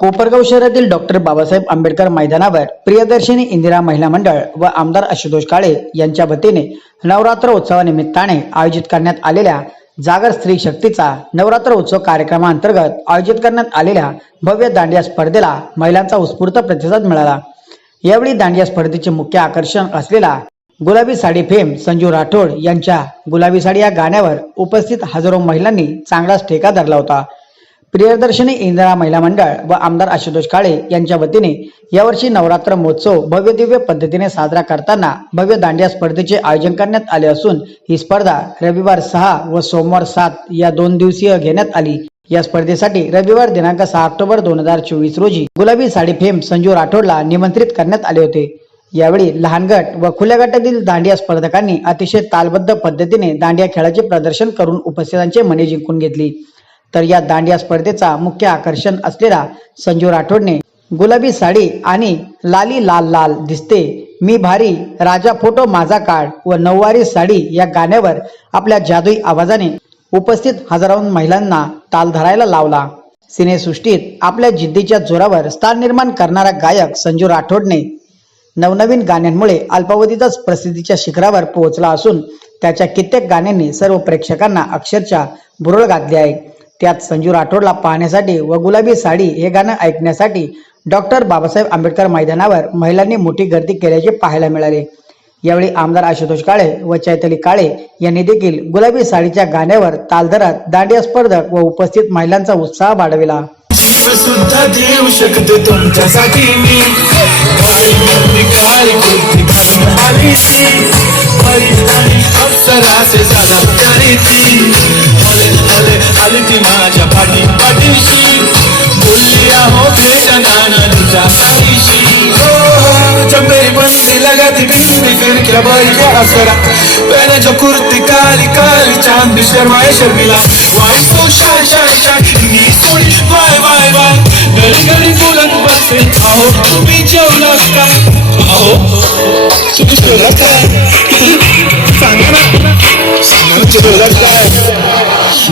कोपरगाव शहरातील डॉक्टर बाबासाहेब आंबेडकर मैदानावर प्रियदर्शिनी इंदिरा महिला मंडळ व आमदार आशुतोष काळे यांच्या वतीने नवरात्र उत्सवानिमित्ताने आयोजित करण्यात आलेल्या जागर स्त्री शक्तीचा नवरात्र उत्सव कार्यक्रमाअंतर्गत आयोजित करण्यात आलेल्या भव्य दांडिया स्पर्धेला महिलांचा उत्स्फूर्त प्रतिसाद मिळाला. यावेळी दांडिया स्पर्धेचे मुख्य आकर्षण असलेला गुलाबी साडी फेम संजू राठोड यांच्या गुलाबी साडी या गाण्यावर उपस्थित हजारो महिलांनी चांगलाच ठेका धरला होता. प्रियदर्शनी इंदिरा महिला मंडळ व आमदार आशुतोष काळे यांच्या वतीने यावर्षी नवरात्र महोत्सव भव्य दिव्य पद्धतीने साजरा करताना भव्य दांडिया स्पर्धेचे आयोजन करण्यात आले असून ही स्पर्धा रविवार सहा व सोमवार सात या दोन दिवसीय घेण्यात आली. या स्पर्धेसाठी रविवार दिनांक सहा ऑक्टोबर दोन हजार चोवीस रोजी गुलाबी साडी फेम संजू राठोडला निमंत्रित करण्यात आले होते. यावेळी लहान गट व खुल्या गटातील दांडिया स्पर्धकांनी अतिशय तालबद्ध पद्धतीने दांडिया खेळाचे प्रदर्शन करून उपस्थितांचे मने जिंकून घेतली. तर या दांडिया स्पर्धेचा मुख्य आकर्षण असलेला संजू राठोडने गुलाबी साडी आणि लाली लाल लाल दिसते. मी भारी राजा फोटो माझा काळ व नऊवारी साडी या गाण्यावर आपल्या जादुई आवाजाने उपस्थित हजारो महिलांना ताल धरायला लावला. सिनेसृष्टीत आपल्या जिद्दीच्या जोरावर स्थान निर्माण करणारा गायक संजू राठोडने नवनवीन गाण्यांमुळे अल्पावधीतच प्रसिद्धीच्या शिखरावर पोहोचला असून त्याच्या कित्येक गाण्यांनी सर्व प्रेक्षकांना अक्षरशः भुरळ घातली आहे. त्यात संजू राठोडला पाहण्यासाठी व गुलाबी साडी हे गाणं ऐकण्यासाठी डॉक्टर बाबासाहेब आंबेडकर मैदानावर महिलांनी मोठी गर्दी केल्याचे पाहायला मिळाले. यावेळी आमदार आशुतोष काळे व चैतली काळे यांनी देखील गुलाबी साडीच्या गाण्यावर ताल धरत दांडिया स्पर्धक व उपस्थित महिलांचा उत्साह वाढविला. सुद्धा देऊ शकते तुमच्यासाठी मी. प्यारी बिंदी फिर क्या भाई क्या असरा पहने जो कुर्ती काली काली चांद शर्माए Sharmila why so shy shy shy नी सोनी वाय वाय वाय घडी घडी बोलत बसते अहो तुम्ही जेवलात का अहो तुम्ही काय सांगा ना सांगा ना काय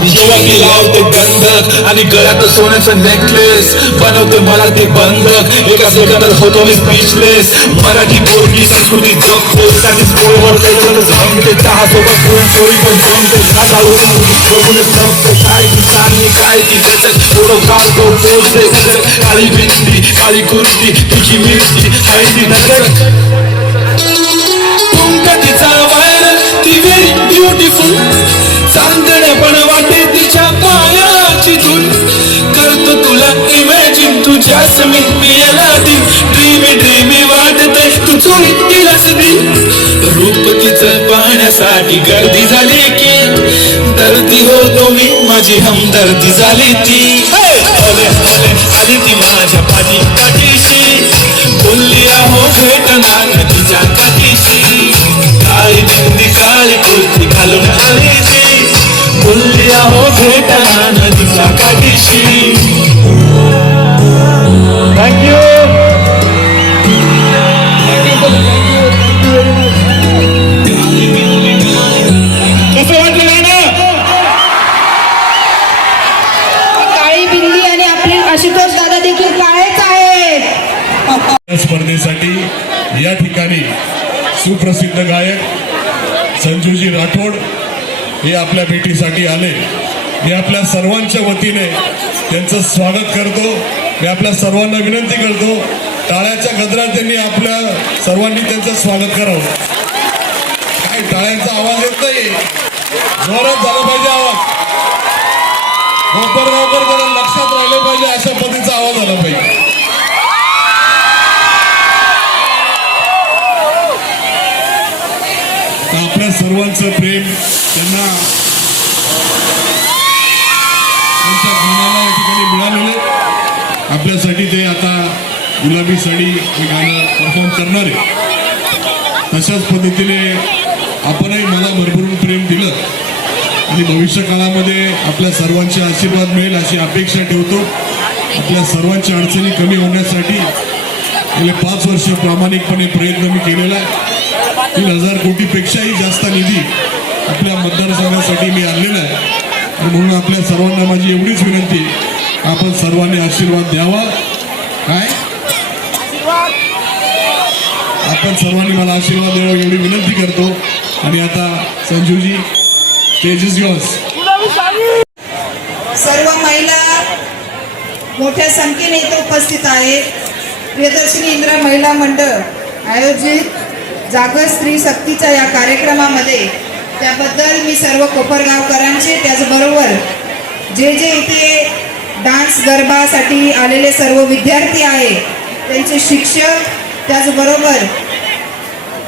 जेव्हा मी लावते गंधक आणि गळ्यात सोन्याचं नेकलेस बनवते मला ते बंधक. एका सेकंदात होतो मी स्पीचलेस मराठी बोलणी संस्कृती जगतो आणि पोळवर जायचं जमते चहा सोबत पुरणपोळी पण जमते ना साधावून बघून जमते काय ती चालली काय ती गचक फोटो काढतो पोचते गचक काळी भिंती काळी कुर्ती तिची मिरची हळदी नजर तुमका तिचा व्हेरी ब्युटिफुल चांदणे पण वाटे तिच्या पायाची धूल. करतो तुला इमॅजिन तुझ्या समीत मी याला दिन ड्रीमी ड्रीमी वाटते तू चोरी तिलाच रूप तिचं पाहण्यासाठी गर्दी झाली की. दर्दी होतो मी माझी हमदर्दी झाली ती. आले आले आली ती माझ्या पाठी पाठीशी बोलली आहो भेटणार तिच्या काठीशी काठीशी थँक्यू कसं वाटलं गाणं काळी बिंदी आणि आपले आशुतोष दादा देखील काळेच आहेत. स्पर्धेसाठी या ठिकाणी सुप्रसिद्ध गायक संजूजी राठोड हे आपल्या भेटीसाठी आले. मी आपल्या सर्वांच्या वतीने त्यांचं स्वागत करतो. मी आपल्या सर्वांना विनंती करतो. टाळ्याच्या गजरात त्यांनी आपल्या सर्वांनी त्यांचं स्वागत करावं. काय टाळ्यांचा आवाज येत नाही जोरात झाला पाहिजे आवाज. लवकर जरा लक्षात राहिले पाहिजे अशा पद्धतीचा आवाज आला पाहिजे तर आपल्या सर्वांचं प्रेम त्यांना त्यांच्या गाण्याला या ठिकाणी मिळालेलं आहे. आपल्यासाठी ते आता गुलाबी साडी हे गाणं परफॉर्म करणार आहे. तशाच पद्धतीने आपणही मला भरभरून प्रेम दिलं. आणि भविष्य काळामध्ये आपल्या सर्वांचे आशीर्वाद मिळेल अशी अपेक्षा ठेवतो. आपल्या सर्वांच्या अडचणी कमी होण्यासाठी गेले पाच वर्ष प्रामाणिकपणे प्रयत्न मी केलेला आहे. तीन हजार कोटीपेक्षाही जास्त निधी आपल्या मतदारसंघासाठी मी आणलेला आहे. म्हणून आपल्या सर्वांना माझी एवढीच विनंती आपण सर्वांनी आशीर्वाद द्यावा. काय? आपण सर्वांनी मला आशीर्वाद द्यावा एवढी विनंती करतो. आणि आता संजूजी स्टेज इज युअर्स सर्व महिला मोठ्या संख्येने इथे उपस्थित आहेत. प्रियदर्शिनी इंदिरा महिला मंडळ आयोजित जागर स्त्री शक्तीच्या या कार्यक्रमामध्ये. त्याबद्दल मी सर्व कोपरगावकरांचे त्याचबरोबर जे जे इथे डान्स गरबासाठी आलेले सर्व विद्यार्थी आहे. त्यांचे शिक्षक त्याचबरोबर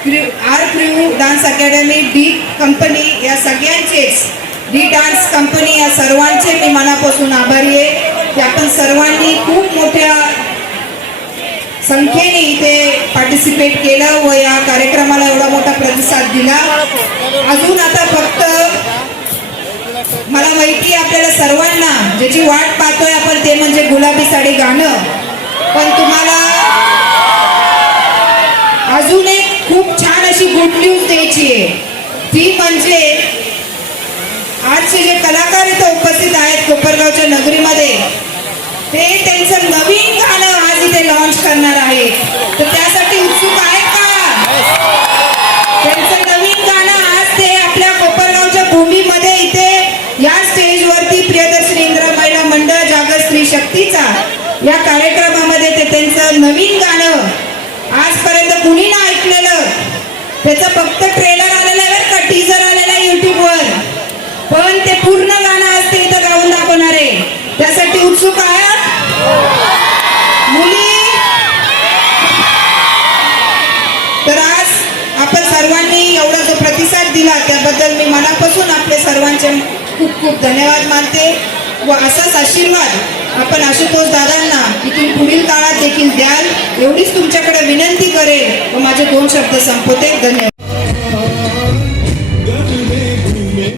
crew R crew dance academy D company या सगळ्यांचेच डी डान्स कंपनी या सर्वांचे मी मनापासून आभारी आहे. की आपण सर्वांनी खूप मोठ्या संख्येने इथे पार्टिसिपेट केलं व या कार्यक्रमाला एवढा मोठा प्रतिसाद दिला. अजून आता फक्त मला माहिती आहे आपल्याला सर्वांना ज्याची वाट पाहतोय आपण ते म्हणजे गुलाबी साडी गाणं. पण तुम्हाला अजून एक खूप छान अशी गुड न्यूज द्यायची आहे. ती म्हणजे आजचे जे कलाकार इथं उपस्थित आहेत कोपरगावच्या नगरीमध्ये ते त्यांचं नवीन स्त्री या कार्यक्रमामध्ये ते त्यांचं नवीन गाणं आजपर्यंत कुणी ना ऐकलेलं. त्याचं फक्त ट्रेलर आलेलं आहे का टीजर आलेला आहे युट्यूबवर पण ते पूर्ण गाणं आज ते इथं गाऊन दाखवणार आहे. त्यासाठी उत्सुक आहात? मुली? तर आज आपण सर्वांनी एवढा जो प्रतिसाद दिला त्याबद्दल मी मनापासून आपले सर्वांचे खूप खूप धन्यवाद मानते. व असाच आशीर्वाद आपण आशुतोष दादांना इथून पुढील काळात देखील द्याल. एवढीच तुमच्याकडे विनंती करेल व माझे दोन शब्द संपवते. धन्यवाद.